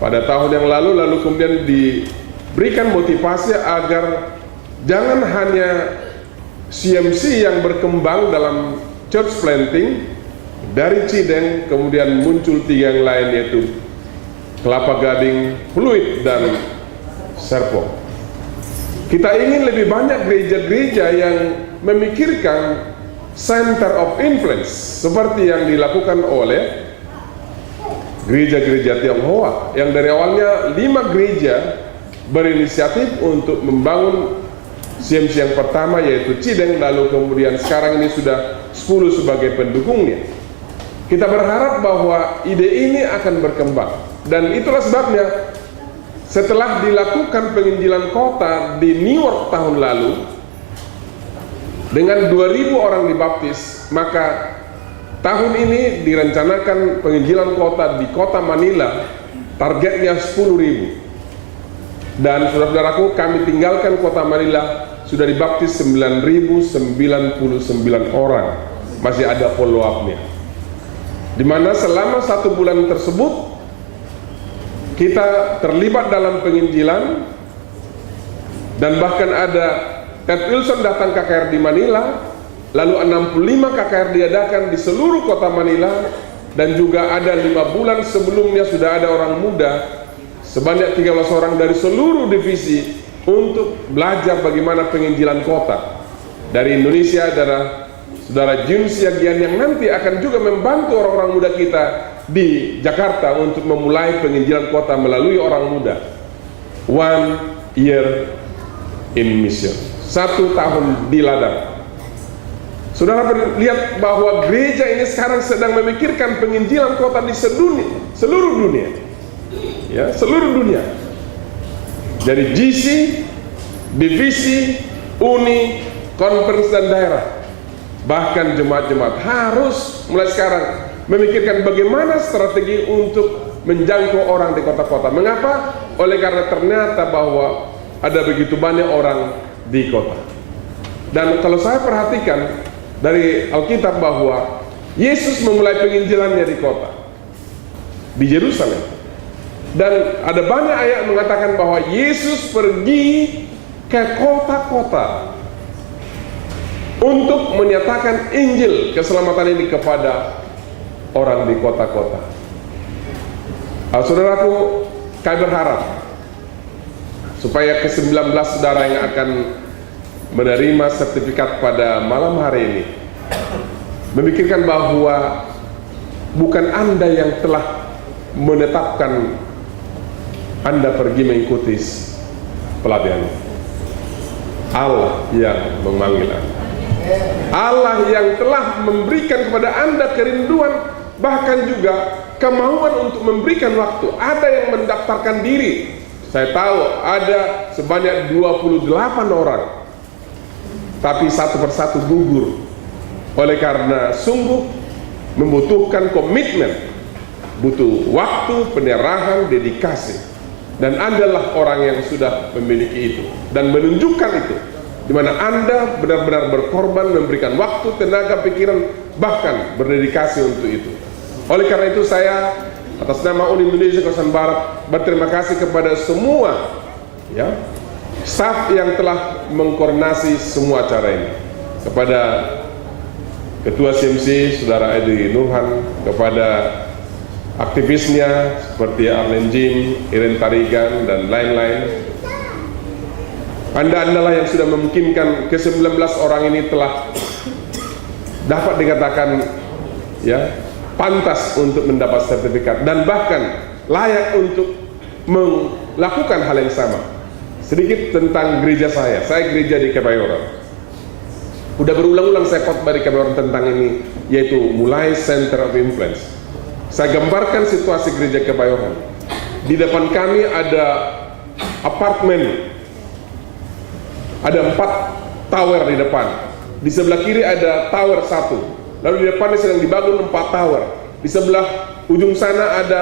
pada tahun yang lalu kemudian diberikan motivasi agar jangan hanya CMC yang berkembang dalam church planting dari Cideng, kemudian muncul 3 yang lain, yaitu Kelapa Gading, Pluit, dan Serpong. Kita ingin lebih banyak gereja-gereja yang memikirkan center of influence seperti yang dilakukan oleh gereja-gereja Tionghoa yang dari awalnya 5 gereja berinisiatif untuk membangun CMC yang pertama, yaitu Cideng, lalu kemudian sekarang ini sudah 10 sebagai pendukungnya. Kita berharap bahwa ide ini akan berkembang, dan itulah sebabnya setelah dilakukan penginjilan kota di New York tahun lalu dengan 2.000 orang dibaptis, maka tahun ini direncanakan penginjilan kota di kota Manila, targetnya 10.000. Dan saudara-saudaraku, kami tinggalkan kota Manila, sudah dibaptis 9.099 orang, masih ada follow up-nya. Di mana selama 1 bulan tersebut kita terlibat dalam penginjilan, dan bahkan ada Ted Wilson datang KKR di Manila, lalu 65 KKR diadakan di seluruh kota Manila, dan juga ada 5 bulan sebelumnya sudah ada orang muda sebanyak 13 orang dari seluruh divisi untuk belajar bagaimana penginjilan kota. dari Indonesia adalah Saudara Jun Siagian yang nanti akan juga membantu orang-orang muda kita di Jakarta untuk memulai penginjilan kota melalui orang muda. 1 year in mission, 1 tahun di ladang. Saudara lihat bahwa gereja ini sekarang sedang memikirkan penginjilan kota di seluruh dunia. Ya, seluruh dunia. Dari GC, divisi, uni, conference dan daerah. Bahkan jemaat-jemaat harus mulai sekarang memikirkan bagaimana strategi untuk menjangkau orang di kota-kota. Mengapa? Oleh karena ternyata bahwa ada begitu banyak orang di kota. Dan kalau saya perhatikan dari Alkitab bahwa Yesus memulai penginjilannya di kota, di Yerusalem. Dan ada banyak ayat mengatakan bahwa Yesus pergi ke kota-kota untuk menyatakan Injil keselamatan ini kepada orang di kota-kota. Saudaraku, kami berharap supaya ke-19 saudara yang akan menerima sertifikat pada malam hari ini memikirkan bahwa bukan Anda yang telah menetapkan Anda pergi mengikuti pelatihan. Allah yang memanggil Anda. Allah yang telah memberikan kepada Anda kerinduan, bahkan juga kemauan untuk memberikan waktu. Ada yang mendaftarkan diri. Saya tahu ada sebanyak 28 orang, tapi satu persatu gugur oleh karena sungguh membutuhkan komitmen, butuh waktu, penyerahan, dedikasi. Dan Andalah orang yang sudah memiliki itu dan menunjukkan itu, di mana Anda benar-benar berkorban, memberikan waktu, tenaga, pikiran, bahkan berdedikasi untuk itu. Oleh karena itu saya atas nama Uni Indonesia Kawasan Barat berterima kasih kepada semua staf yang telah mengkoordinasi semua acara ini, kepada Ketua CMC Saudara Edi Nurhan, kepada aktivisnya seperti Arlen Jim, Iren Tarigan dan lain-lain. Anda-andalah yang sudah memungkinkan ke-19 orang ini telah dapat dikatakan pantas untuk mendapat sertifikat dan bahkan layak untuk melakukan hal yang sama. Sedikit tentang gereja saya gereja di Kebayoran. Udah berulang-ulang saya khotbah di Kebayoran tentang ini, yaitu mulai Center of Influence. Saya gambarkan situasi gereja Kebayoran. Di depan kami ada apartemen, ada 4 tower di depan. Di sebelah kiri ada tower 1. Lalu di depannya sedang dibangun 4 tower. Di sebelah ujung sana ada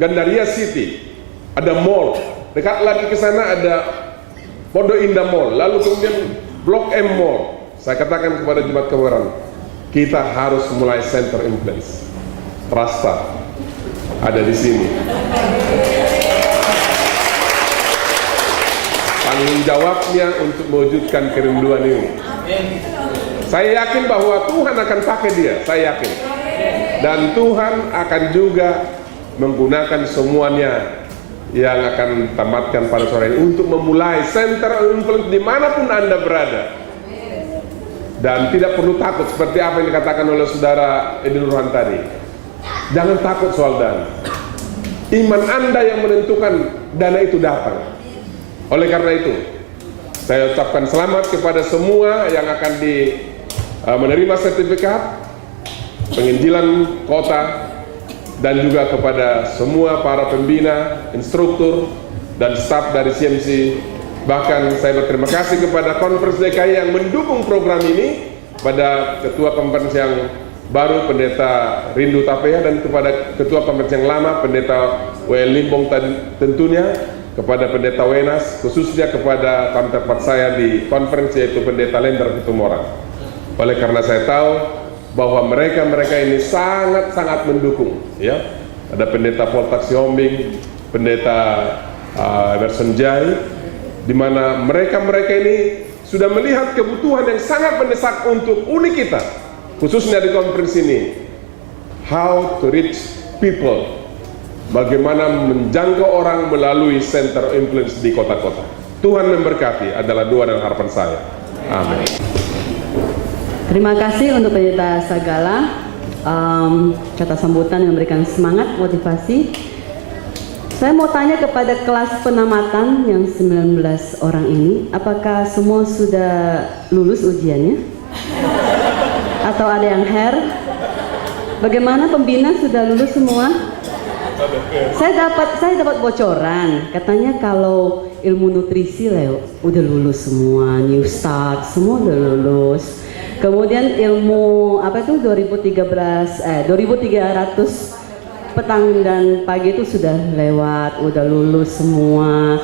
Gandaria City, ada mall. Dekat lagi ke sana ada Pondok Indah Mall. Lalu kemudian Blok M Mall. Saya katakan kepada jemaat Kebayoran, kita harus mulai Center Influence. Rasa ada di sini. Tanggung jawabnya untuk mewujudkan kerinduan ini. Saya yakin bahwa Tuhan akan pakai dia, saya yakin. Dan Tuhan akan juga menggunakan semuanya yang akan tamatkan pada sore ini untuk memulai Center Influence dimanapun Anda berada. Dan tidak perlu takut seperti apa yang dikatakan oleh Saudara Edi Nurhan tadi. Jangan takut soal dana. Iman Anda yang menentukan dana itu datang. Oleh karena itu, saya ucapkan selamat kepada semua yang akan menerima sertifikat penginjilan kota, dan juga kepada semua para pembina, instruktur, dan staf dari CMC. Bahkan saya berterima kasih kepada Conference DKI yang mendukung program ini, pada Ketua Conference yang baru Pendeta Rindu Tapea, dan kepada Ketua Conference yang lama Pendeta W. Limbong tentunya, kepada Pendeta Wenas, khususnya kepada counterpart saya di conference yaitu Pendeta Lender Kutumorang. Oleh karena saya tahu bahwa mereka ini sangat-sangat mendukung, Ada Pendeta Poltak Siombing, Pendeta Emerson Jai, di mana mereka ini sudah melihat kebutuhan yang sangat mendesak untuk uni kita, khususnya di conference ini. How to reach people, bagaimana menjangkau orang melalui Center Influence di kota-kota. Tuhan memberkati adalah doa dan harapan saya. Amin. Terima kasih untuk Pendeta Sagala, kata sambutan yang memberikan semangat, motivasi. Saya mau tanya kepada kelas penamatan yang 19 orang ini, apakah semua sudah lulus ujiannya? Atau ada yang hair? Bagaimana pembina sudah lulus semua? Saya dapat bocoran, katanya kalau ilmu nutrisi udah lulus semua, New Start semua udah lulus. Kemudian ilmu 2300 petang dan pagi itu sudah lewat, udah lulus semua.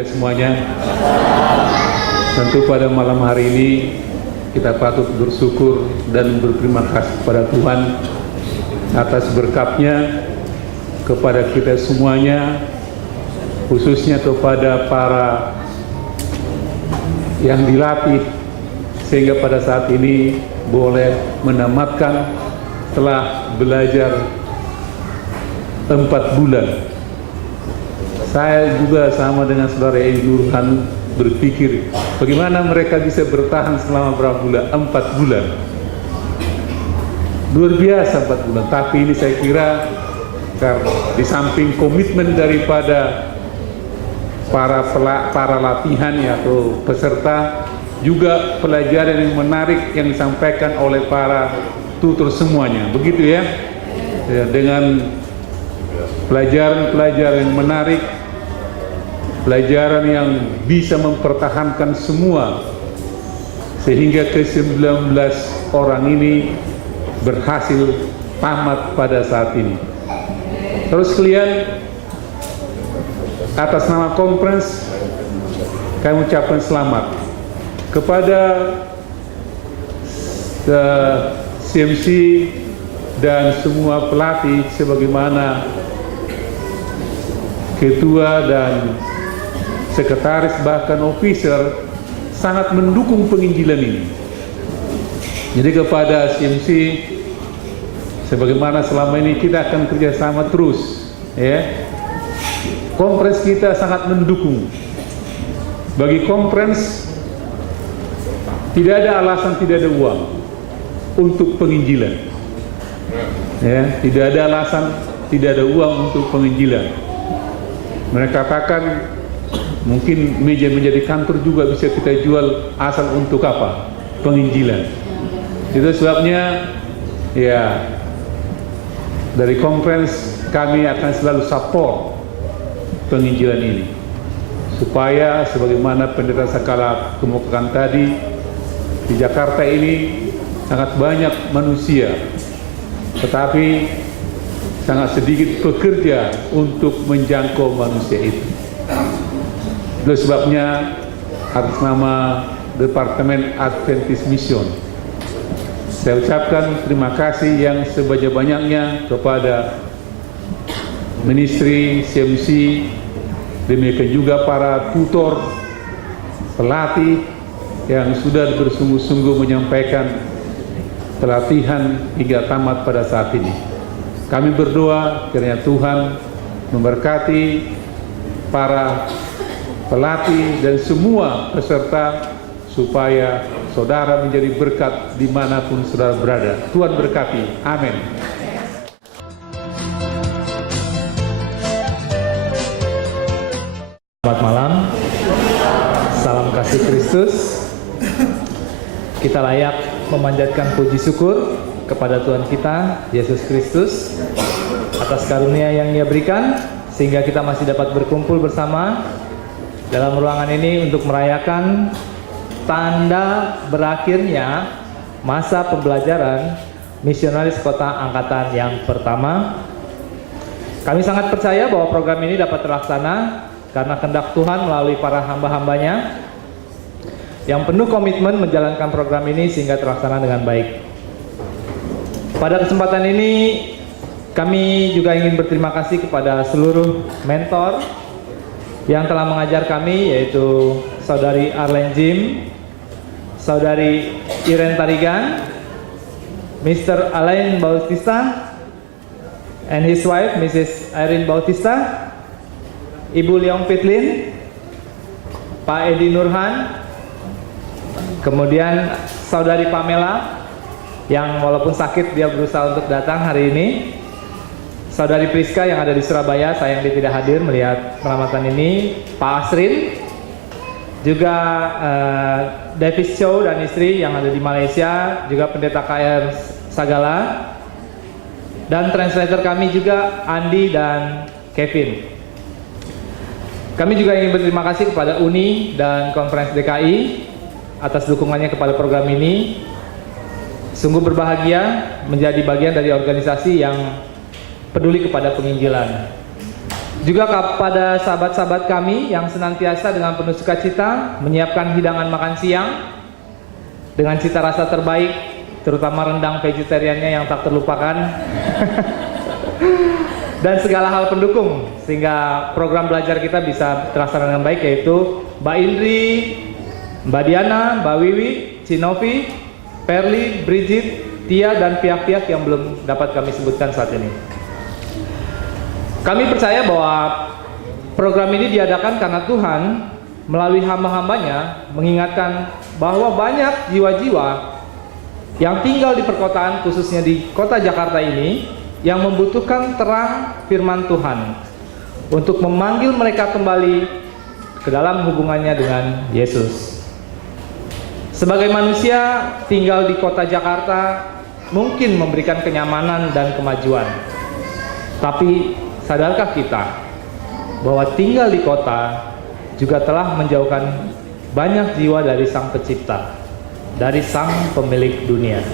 Semuanya, tentu pada malam hari ini kita patut bersyukur dan berterima kasih kepada Tuhan atas berkat-Nya kepada kita semuanya, khususnya kepada para yang dilatih sehingga pada saat ini boleh menamatkan setelah belajar 4 bulan. Saya juga sama dengan saudara Edi Nurhan berpikir bagaimana mereka bisa bertahan selama berapa bulan? 4 bulan. Luar biasa 4 bulan. Tapi ini saya kira karena di samping komitmen daripada para latihan atau peserta, juga pelajaran yang menarik yang disampaikan oleh para tutor semuanya. Begitu ya. Dengan pelajaran-pelajaran yang menarik, pelajaran yang bisa mempertahankan semua sehingga ke-19 orang ini berhasil tamat pada saat ini. Terus kalian atas nama conference kami ucapkan selamat kepada CMC dan semua pelatih sebagaimana ketua dan sekretaris bahkan officer sangat mendukung penginjilan ini. Jadi kepada CMC sebagaimana selama ini kita akan kerjasama terus, ya. Konferensi kita sangat mendukung. Bagi konferensi tidak ada alasan, tidak ada uang untuk penginjilan. Ya, tidak ada alasan, tidak ada uang untuk penginjilan. Mereka katakan mungkin meja-meja di kantor juga bisa kita jual, asal untuk apa? Penginjilan. Itu sebabnya ya dari conference kami akan selalu support penginjilan ini, supaya sebagaimana Pendeta Sagala kemukakan tadi, di Jakarta ini sangat banyak manusia, tetapi sangat sedikit pekerja untuk menjangkau manusia itu. Itu sebabnya atas nama Departemen Adventist Mission, saya ucapkan terima kasih yang sebanyak-banyaknya kepada Ministry CMC, demikian juga para tutor, pelatih yang sudah bersungguh-sungguh menyampaikan pelatihan hingga tamat pada saat ini. Kami berdoa kiranya Tuhan memberkati para pelatih dan semua peserta, supaya saudara menjadi berkat dimanapun saudara berada. Tuhan berkati. Amin. Selamat malam, salam kasih Kristus. Kita layak memanjatkan puji syukur kepada Tuhan kita, Yesus Kristus, atas karunia yang Dia berikan, sehingga kita masih dapat berkumpul bersama dalam ruangan ini untuk merayakan tanda berakhirnya masa pembelajaran misionaris kota angkatan yang pertama. Kami sangat percaya bahwa program ini dapat terlaksana karena kehendak Tuhan melalui para hamba-hambanya yang penuh komitmen menjalankan program ini sehingga terlaksana dengan baik. Pada kesempatan ini kami juga ingin berterima kasih kepada seluruh mentor yang telah mengajar kami, yaitu Saudari Arlene Jim, Saudari Iren Tarigan, Mr. Alain Bautista, and his wife Mrs. Irene Bautista, Ibu Leong Pitlin, Pak Edi Nurhan, kemudian Saudari Pamela yang walaupun sakit dia berusaha untuk datang hari ini, Saudari Priska yang ada di Surabaya, sayang dia tidak hadir melihat pengamatan ini, Pak Asrin, juga Davis Chow dan istri yang ada di Malaysia, juga Pendeta KR Sagala, dan translator kami juga Andi dan Kevin. Kami juga ingin berterima kasih kepada UNI dan Konferensi DKI atas dukungannya kepada program ini. Sungguh berbahagia menjadi bagian dari organisasi yang peduli kepada penginjilan. Juga kepada sahabat-sahabat kami yang senantiasa dengan penuh sukacita menyiapkan hidangan makan siang dengan cita rasa terbaik, terutama rendang vegetariannya yang tak terlupakan. Dan segala hal pendukung sehingga program belajar kita bisa terlaksana dengan baik, yaitu Mbak Indri, Mbak Diana, Mbak Wiwi, Cinovi, Perli, Bridget, Tia, dan pihak-pihak yang belum dapat kami sebutkan saat ini. Kami percaya bahwa program ini diadakan karena Tuhan melalui hamba-hambanya mengingatkan bahwa banyak jiwa-jiwa yang tinggal di perkotaan, khususnya di kota Jakarta ini, yang membutuhkan terang firman Tuhan untuk memanggil mereka kembali ke dalam hubungannya dengan Yesus. Sebagai manusia tinggal di kota Jakarta mungkin memberikan kenyamanan dan kemajuan, tapi sadarkah kita bahwa tinggal di kota juga telah menjauhkan banyak jiwa dari Sang Pencipta, dari Sang Pemilik dunia.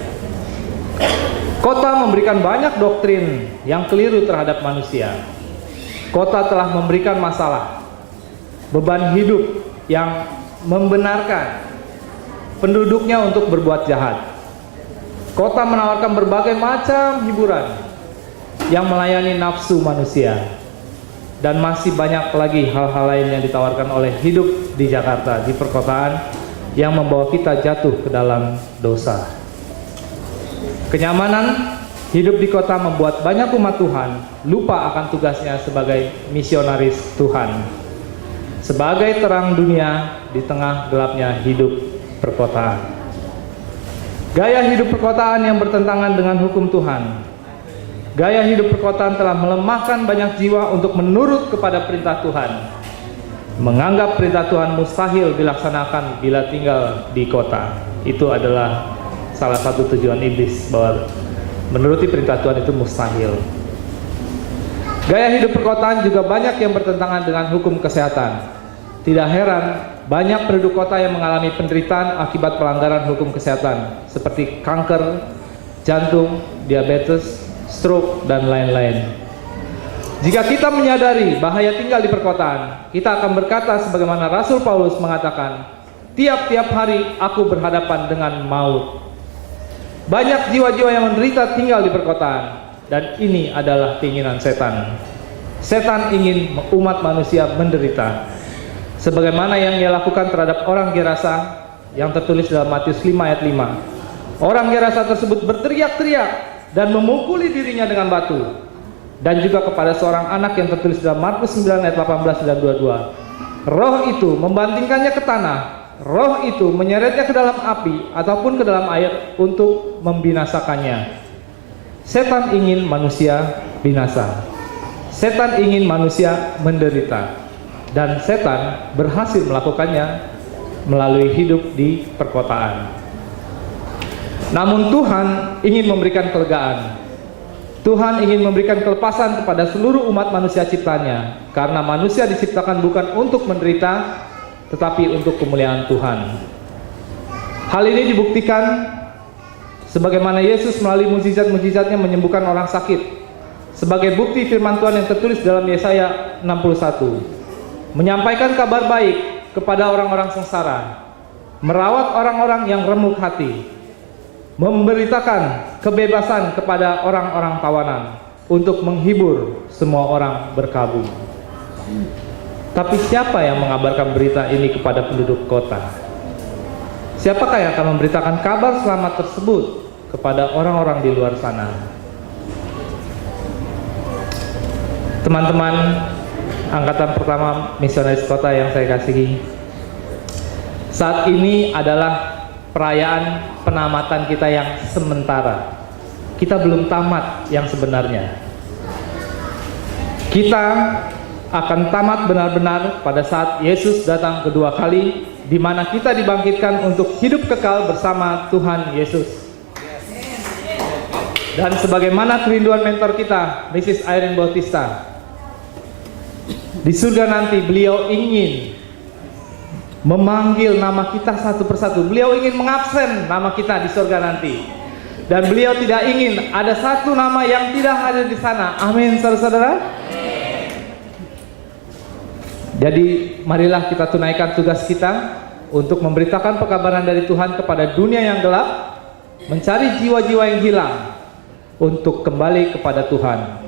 Kota memberikan banyak doktrin yang keliru terhadap manusia. Kota telah memberikan masalah, beban hidup yang membenarkan penduduknya untuk berbuat jahat. Kota menawarkan berbagai macam hiburan yang melayani nafsu manusia. Dan masih banyak lagi hal-hal lain yang ditawarkan oleh hidup di Jakarta, di perkotaan, yang membawa kita jatuh ke dalam dosa. Kenyamanan hidup di kota membuat banyak umat Tuhan lupa akan tugasnya sebagai misionaris Tuhan, sebagai terang dunia di tengah gelapnya hidup perkotaan. Gaya hidup perkotaan yang bertentangan dengan hukum Tuhan Gaya hidup perkotaan telah melemahkan banyak jiwa untuk menurut kepada perintah Tuhan. Menganggap perintah Tuhan mustahil dilaksanakan bila tinggal di kota. Itu adalah salah satu tujuan iblis, bahwa menuruti perintah Tuhan itu mustahil. Gaya hidup perkotaan juga banyak yang bertentangan dengan hukum kesehatan. Tidak heran, banyak penduduk kota yang mengalami penderitaan akibat pelanggaran hukum kesehatan, seperti kanker, jantung, diabetes, stroke, dan lain-lain. Jika kita menyadari bahaya tinggal di perkotaan, kita akan berkata sebagaimana Rasul Paulus mengatakan, tiap-tiap hari aku berhadapan dengan maut. Banyak jiwa-jiwa yang menderita tinggal di perkotaan, dan ini adalah keinginan setan. Setan ingin umat manusia menderita, sebagaimana yang ia lakukan terhadap orang Gerasa yang tertulis dalam Matius 5 ayat 5. Orang Gerasa tersebut berteriak-teriak dan memukuli dirinya dengan batu, dan juga kepada seorang anak yang tertulis dalam Markus 9 ayat 18 dan 22. Roh itu membantingkannya ke tanah, roh itu menyeretnya ke dalam api ataupun ke dalam air untuk membinasakannya. Setan ingin manusia binasa. Setan ingin manusia menderita, dan setan berhasil melakukannya melalui hidup di perkotaan. Namun Tuhan ingin memberikan kelegaan. Tuhan ingin memberikan kelepasan kepada seluruh umat manusia ciptanya, karena manusia diciptakan bukan untuk menderita, tetapi untuk kemuliaan Tuhan. Hal ini dibuktikan sebagaimana Yesus melalui mukjizat-mukjizatnya menyembuhkan orang sakit. Sebagai bukti firman Tuhan yang tertulis dalam Yesaya 61, menyampaikan kabar baik kepada orang-orang sengsara, merawat orang-orang yang remuk hati, memberitakan kebebasan kepada orang-orang tawanan, untuk menghibur semua orang berkabung. Tapi siapa yang mengabarkan berita ini kepada penduduk kota? Siapakah yang akan memberitakan kabar selamat tersebut kepada orang-orang di luar sana? Teman-teman angkatan pertama misionaris kota yang saya kasihi, saat ini adalah perayaan penamatan kita yang sementara. Kita belum tamat yang sebenarnya. Kita akan tamat benar-benar pada saat Yesus datang kedua kali, di mana kita dibangkitkan untuk hidup kekal bersama Tuhan Yesus. Dan sebagaimana kerinduan mentor kita, Mrs. Irene Bautista, di surga nanti beliau ingin memanggil nama kita satu persatu. Beliau ingin mengabsen nama kita di surga nanti. Dan beliau tidak ingin ada satu nama yang tidak ada di sana. Amin, saudara-saudara. Jadi marilah kita tunaikan tugas kita untuk memberitakan pekabaran dari Tuhan kepada dunia yang gelap, mencari jiwa-jiwa yang hilang untuk kembali kepada Tuhan.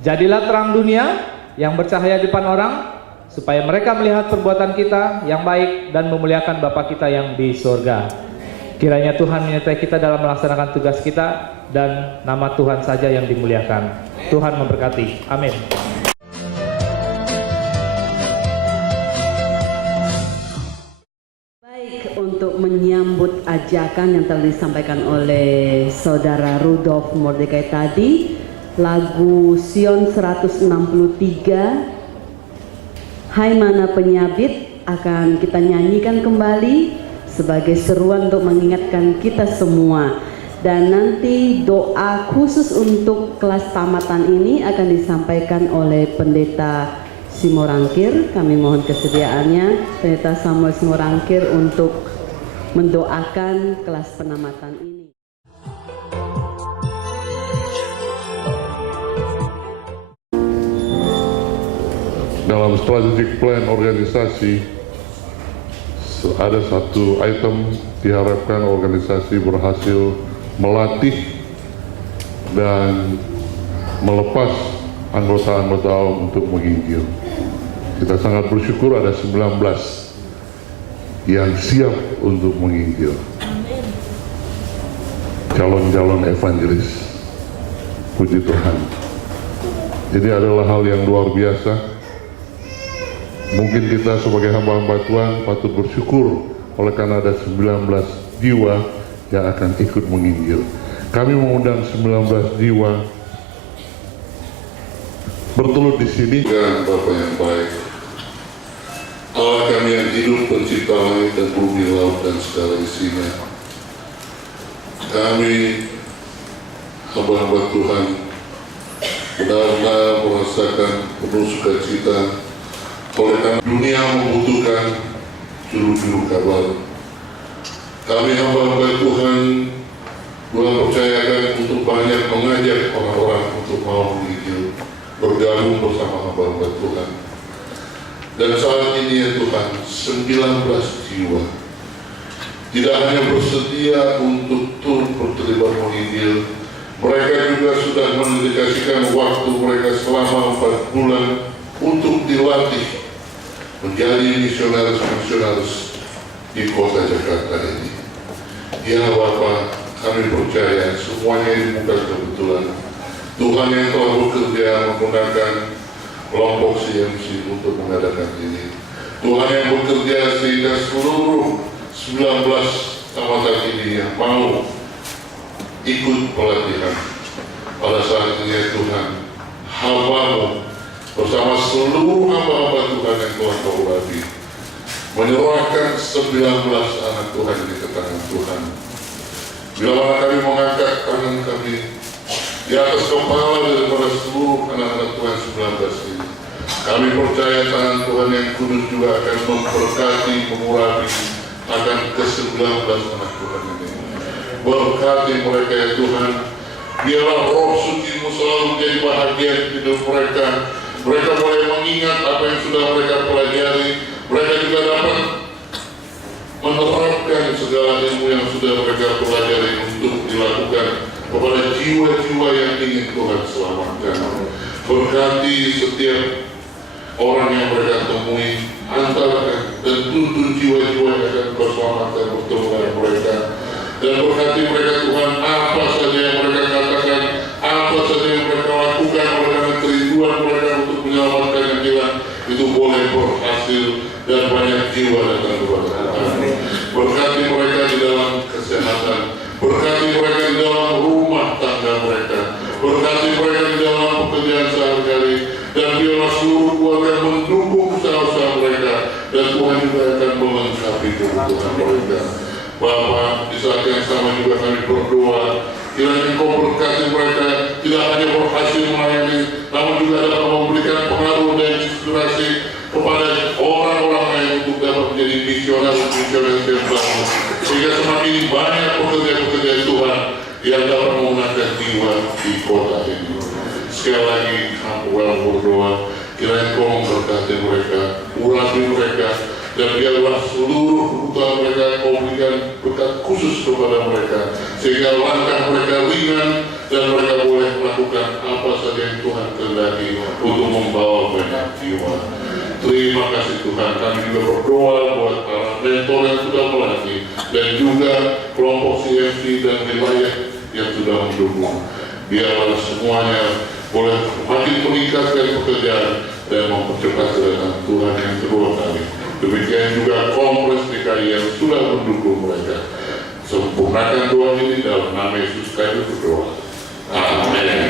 Jadilah terang dunia yang bercahaya di depan orang, supaya mereka melihat perbuatan kita yang baik dan memuliakan Bapa kita yang di surga. Kiranya Tuhan menyertai kita dalam melaksanakan tugas kita, dan nama Tuhan saja yang dimuliakan. Tuhan memberkati. Amin. Baik, untuk menyambut ajakan yang telah disampaikan oleh Saudara Rudolf Mordekai tadi, lagu Sion 163 Hai Mana Penyabit akan kita nyanyikan kembali sebagai seruan untuk mengingatkan kita semua. Dan nanti doa khusus untuk kelas tamatan ini akan disampaikan oleh Pendeta Simorangkir. Kami mohon kesediaannya Pendeta Samuel Simorangkir untuk mendoakan kelas penamatan ini. Dalam strategic plan organisasi ada satu item diharapkan organisasi berhasil melatih dan melepas anggota-anggota untuk menginjil. Kita sangat bersyukur ada 19 yang siap untuk menginjil. Calon-calon evangelis. Puji Tuhan. Ini adalah hal yang luar biasa. Mungkin kita sebagai hamba-hamba Tuhan patut bersyukur oleh karena ada 19 jiwa yang akan ikut menginjil. Kami mengundang 19 jiwa bertelut di sini. Dan Bapa yang baik, Allah kami yang hidup, pencipta langit dan bumi, laut dan segala isinya, kami hamba-hamba Tuhan benar-benar merasakan penuh sukacita oleh karena dunia membutuhkan juru-juru kabar. Kami hamba-hamba Tuhan Tuhan percayakan untuk banyak mengajak orang-orang untuk mau menginjil, bergabung bersama hamba-hamba Tuhan. Dan saat ini ya Tuhan, 19 jiwa tidak hanya bersedia untuk turut terlibat menginjil, mereka juga sudah mendedikasikan waktu mereka selama 4 bulan untuk dilatih menjadi misionaris di kota Jakarta ini. Ya Bapak, kami percaya semuanya ini bukan kebetulan. Tuhan yang telah bekerja menggunakan kelompok CMC untuk mengadakan ini. Tuhan yang bekerja sehingga seluruh 19 tamatan ini yang mau ikut pelatihan. Pada saat ini ya Tuhan, hamba-Mu bersama seluruh hamba-hamba Tuhan yang telah Kau urapi, menyerahkan 19 anak Tuhan ini ke tangan Tuhan. Bila mana kami mengangkat tangan kami di atas kepala daripada seluruh anak-anak Tuhan 19 ini, kami percaya tangan Tuhan yang kudus juga akan memberkati, mengurapi akan ke-19 anak Tuhan ini. Berkati mereka ya Tuhan, biarlah roh suci-Mu selalu menjadi bahagian hidup mereka. Mereka boleh mengingat apa yang sudah mereka pelajari. Mereka juga dapat menerapkan segala ilmu yang sudah mereka pelajari untuk dilakukan kepada jiwa-jiwa yang ingin Tuhan selamatkan. Berkati setiap orang yang mereka temui, antarkan dan tuntun jiwa-jiwa yang akan berselamatkan bertemu dengan mereka. Dan berkati mereka Tuhan, apa saja yang mereka katakan, apa saja yang mereka lakukan oleh karena kerinduan mereka untuk menyelamatkan yang hilang, itu boleh berhasil dan banyak jiwa datang kepada Tuhan. Berkati mereka di dalam kesehatan, berkati mereka di dalam rumah tangga mereka, berkati mereka di dalam pekerjaan sehari-hari, dan biarlah seluruh keluarga mendukung usaha-usaha mereka, dan Tuhan juga akan melengkapi kebutuhan mereka. Bapa, di saat yang sama juga kami berdoa, kiranya Engkau berkati mereka tidak hanya berhasil melayani, namun juga dapat memberikan pengaruh dan inspirasi kepada orang-orang lain untuk dapat menjadi misionaris yang baru, sehingga semakin banyak pekerja-pekerja Tuhan yang dapat menggunakan jiwa di kota ini. Sekali lagi, kami berdoa, kiranya Engkau memberkati mereka, urapi mereka, dan biarlah seluruh kebutuhan mereka Kau berikan berkat khusus kepada mereka, sehingga langkah mereka ringan dan mereka boleh melakukan apa saja yang Tuhan kehendaki untuk membawa banyak jiwa. Terima kasih Tuhan. Kami juga berdoa buat para mentor yang sudah melatih dan juga kelompok CMC dan wilayah yang sudah mendukung. Biarlah semuanya boleh makin meningkatkan pekerjaan dan mempercepat kedatangan Tuhan yang kedua kali. Demikian juga Kongres DKI yang sudah mendukung mereka. Sempurnakan doa ini dalam nama Yesus kami berdoa. Amin.